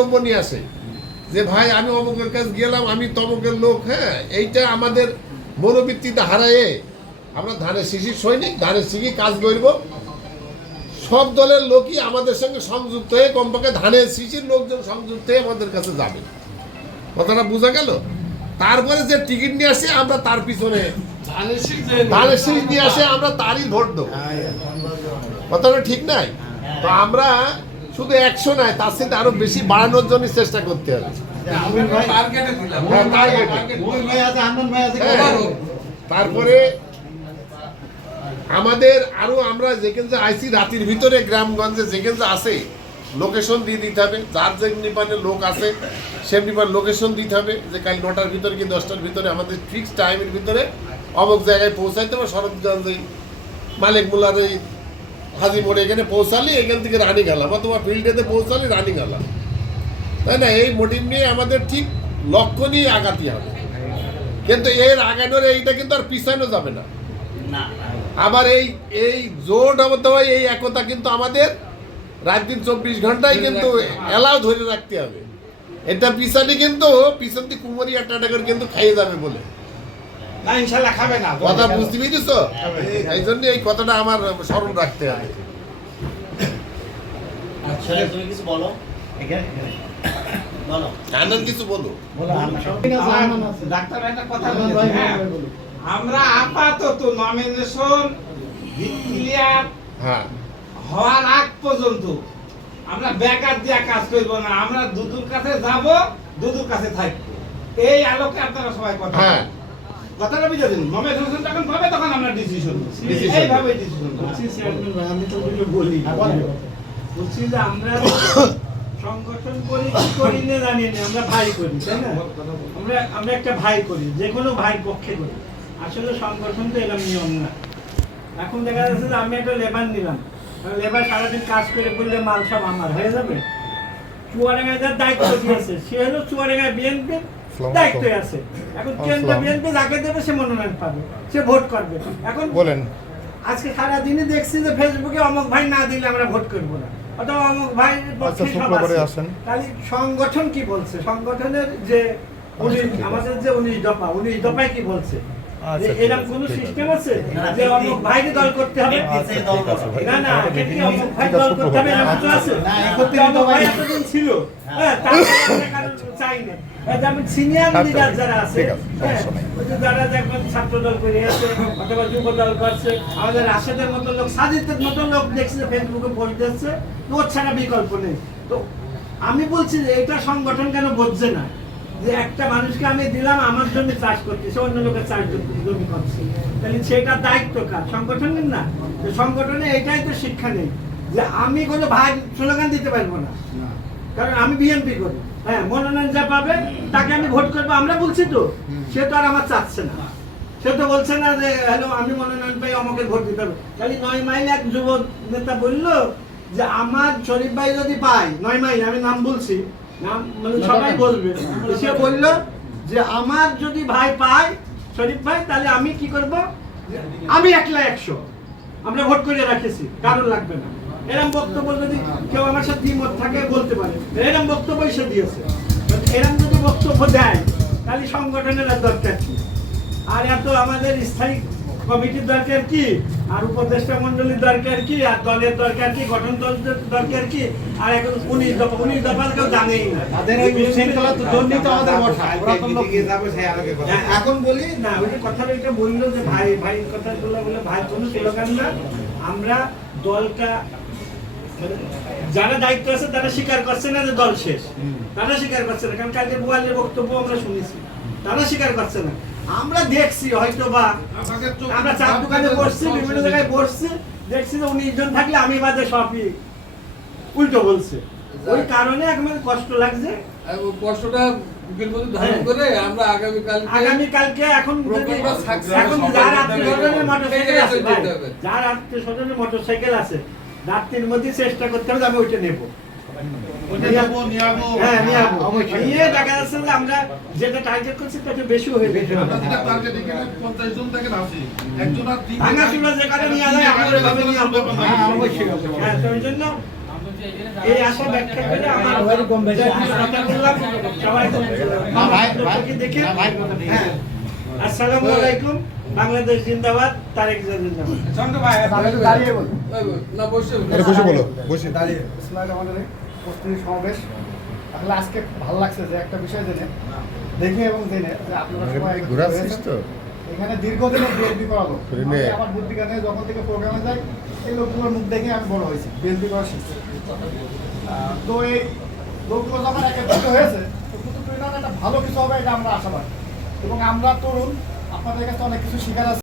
বক্তব্য নিয়ে আসে যে ভাই আমি অমুকের কাছে গেলাম, আমি তমুকের লোক। হ্যাঁ, এইটা আমাদের মনোবৃত্তিতে হারায়ে আমরা ধানের শিশির সৈনিক, ধানের শিশির কাজ করব। সব দলের লোকই আমাদের সঙ্গে সংযুক্ত হয়ে, কমপক্ষে ধানের শিশির লোকজন সংযুক্ত হয়ে আমাদের কাছে যাবে। কথাটা বোঝা গেল? তারপরে যে টিকিট নিয়ে আসে আমরা তার পিছনে ধানের শীষ নিয়ে আসে, আমরা তারই ভোট দেবো। কথাটা ঠিক নাই? তো আমরা শুধু 100 নয়, তার সাথে আরো বেশি বাড়ানোর জন্য চেষ্টা করতে হবে। তারপরে আমাদের আরো আমরা যেখানে আইসি রাতের ভিতরে গ্রামগঞ্জে যেখানে আছে লোকেশন দিয়ে দিতে হবে। যার যে নিপানে লোক আছে সেমনি লোকেশন দিতে হবে যে কাল 9টার ভিতরে কি 10টার ভিতরে আমাদের ফিক্সড টাইমের ভিতরে অমুক জায়গায় পৌঁছাইতে হবে। শরৎগঞ্জে মালিক মোল্লার এই হাজি মোড়ে এখানে পৌঁছালি, এখান থেকে রানিং গেলাম, অথবা ফিল্ডেতে পৌঁছালি রানিং গেলাম, তাই না? এই মোটিভ নিয়ে আমাদের ঠিক লক্ষ্য নিয়ে আগাতে হবে। কিন্তু এর আগানোর এইটা কিন্তু আর পিছানো যাবে না। আবার এই জোট অবস্থা এই একতা কিন্তু আমাদের রাত দিন 24 ঘন্টায় কিন্তু এলাও ধরে রাখতে হবে। এটা পিছানি কিন্তু পিছন দিয়ে কুমোরি একটা করে কিন্তু খাইয়ে যাবে বলে কথা বুঝতে পেরেছ? এই জন্য এই কথাটা আমার স্মরণ রাখতে হবে। কিছু বলো, কিছু বলো। ডাক্তার একটা কথা আমরা আপাতত নমিনেশন ক্লিয়ার হওয়ার আগ পর্যন্ত আমরা বেকার দিয়ে কাজ করবো না। আমরা দুদুর কাছে যাব, দুদুর কাছে থাকবো। এই আলোকে আপনারা সবাই কথা কথাটা বুঝে দিন। নমিনেশন যখন পাবে তখন আমরা ডিসিশন এইভাবে ডিসিশন আমি তো বলছি যে আমরা সংগঠন করি কি করি না জানি না, আমরা ভাই করি, তাই না? আমরা একটা ভাই করি, যে কোনো ভাই পক্ষে করি। আসলে সংগঠন তো এরকম নিয়ম না। এখন দেখা যাচ্ছে যে আমি একটা লেবার নিলাম, লেবার সারাদিন কাজ করে করলে মাল সব আমার হয়ে যাবে। চুয়াডাঙ্গায় যার দায়িত্ব দিয়েছে সে হলো চুয়াডাঙ্গায় বিএনপির দায়িত্বে আছে। এখন কেন্দ্র বিএনপি যাকে দেবে সে মনোনয়ন পাবে, সে ভোট করবে। এখন বলেন আজকে সারাদিনই দেখছি যে ফেসবুকে অমুক ভাই না দিলে আমরা ভোট করবো না, অথবা অমুক ভাই তাহলে সংগঠন কি বলছে? সংগঠনের যে আমাদের যে 19 দফা, 19 দফায় কি বলছে? এরকম কোন সিস্টেম আছে যে অমুক ভাইকে দল করতে হবে? না না, কি অমুক ভাই দল করতে হবে এরকম তো আছে? অমুক ভাই এতদিন ছিল, হ্যাঁ, তার কারণ চাই না। যেমন সিনিয়র লিডার যারা আছে, যারা দেখবেন ছাত্র দল করে আছে অথবা যুব দল করছে, আমাদের রাশেদের মতো লোক, সাজিদের মতো লোক দেখছি ফেসবুকে পোস্ট দিচ্ছে, ওর ছাড়া বিকল্প নেই। তো আমি বলছি যে এটা সংগঠন কেন বুঝছে না যে একটা মানুষকে আমি দিলাম আমার জন্য চাষ করতে, সে অন্য লোকের চাষ জমি করছে, তাহলে সেটা দায়িত্ব কার? সংগঠনের না? সংগঠনে এটাই তো শিক্ষা নেই যে আমি কোনো ভাই স্লোগান দিতে পারবো না, কারণ আমি বিএনপি করি। হ্যাঁ, মনোনয়ন যা পাবে তাকে আমি ভোট করবো, আমরা বলছি তো। সে তো আর আমার চাচ্ছে না, সে তো বলছে না যে হ্যালো আমি মনোনয়ন পাই আমাকে ভোট দিতে হবে। তাহলে 9 মাইল এক যুব নেতা বললো যে আমার শরীফ ভাই যদি পাই, 9 মাইল আমি নাম বলছি, নাম মানে সবাই বলবে, সে বললো যে আমার যদি ভাই পাই শরীফ ভাই, তাহলে আমি কি করব? আমি 100 আমরা ভোট করে রাখেছি, কারণ লাগবে না। এরকম বক্তব্য যদি কেউ আমার সাথে দ্বিমত থাকে বলতে পারে, এরকম বক্তব্য সে দিয়েছে। এরকম যদি বক্তব্য দেয় তাহলে সংগঠনের দরকার কি? আর এত আমাদের স্থায়ী কমিটির দরকার কি? আর উপদেষ্টা মন্ডলীর দরকার কি? আর দলের দরকার কি? গঠন দলের দরকার কি? আর এখন 19 দফা কেউ জানেই না। এখন বলি না, ওই কথাটা এটা বললো যে ভাই ভাই কথাগুলো বলে, ভাই কোনো স্লোগান না। আমরা দলটা যারা দায়িত্ব আছে তারা স্বীকার করছে না যে দল শেষ, তারা স্বীকার করছে না। কারণ কালকে বুয়ালের বক্তব্য আমরা শুনেছি, তারা স্বীকার করছে না। আমরা দেখছি হয়তো বা আমরা চার দোকানে বসছি, বিভিন্ন জায়গায় বসছি, দেখছি যে 19 জন থাকলে আমি বাদে সবই উল্টো বলছে। ওই কারণে এখন কষ্ট লাগছে। কষ্টটা বুকের মধ্যে ধারণ করে আমরা আগামীকালকে এখন যার আত্মীয়-স্বজনের মোটরসাইকেল আছে রাত্রির মধ্যে চেষ্টা করতে হবে আমি ওইটা নেবো। দেখা যাচ্ছে যে আমরা যেটা টার্গেট করছি তাতে বেশি হয়ে গেছে। এই আশা ব্যাখ্যা করে আমার কথা বললাম সবাই লোকটাকে দেখে হ্যাঁ আসসালামু আলাইকুম বাংলাদেশ জিন্দাবাদ তারেক জিন্দাবাদ ছোট ভাই দাঁড়িয়ে বলো। না বসে এটা বসে বলো, বসে। দাঁড়িয়ে ইসলামের আমাদের প্রস্তুতি সমাবেশ আসলে আজকে ভালো লাগছে যে একটা বিষয় জেনে দেখে এবং জেনে যে আপনারা সবাই ঘোরাচ্ছিস তো? এখানে দীর্ঘদিনের বিএনপি করালো করে নে। আমার বুদ্ধি গানে যখন থেকে প্রোগ্রামে যাই এই লোকগুলোর মুখ দেখে আমি বড় হয়েছি বিএনপি করা শিখছি তো এই লোকগুলো যখন একত্রিত হয়েছে তো কুতুব মিনার একটা ভালো কিছু হবে এটা আমরা আশাবাদী এবং আমরা তরুণ আপনাদের কাছে অনেক কিছু শেখার আছে